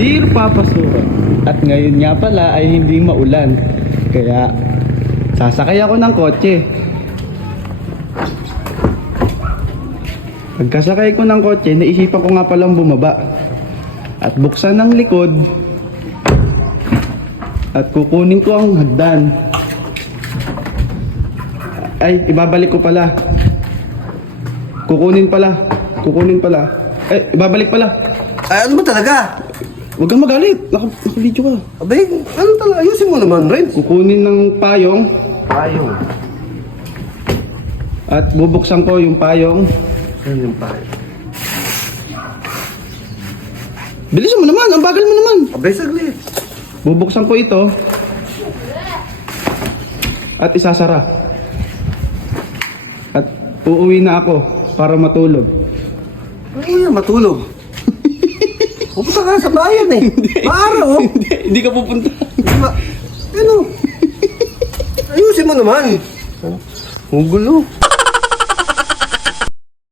Dear Papa Sura, at ngayon nga pala ay hindi maulan. Kaya sasakay ako ng kotse. Pagkasakay ko ng kotse, naisipan ko nga palang bumaba. At buksan ng likod. At kukunin ko ang hagdan. Ay, ibabalik ko pala. Kukunin pala. Kukunin pala. Ay, ibabalik pala. Ay, ano ba talaga? Huwag kang magalit. Naka, naka-video ka. Abay, ano talaga? Ayusin mo naman, Renz. Kukunin ng payong Payong. at bubuksan ko yung payong. Ano yung payong? Bilisan mo naman, ang bagal mo naman. Abay, saglit. Bubuksan ko ito at isasara. At uuwi na ako para matulog. Ano yan, matulog? Pupunta ka sa bayan eh. Maaraw, oh. Hindi, hindi ka pupunta. Ma- ano? Ayusin mo naman. Ang gulo.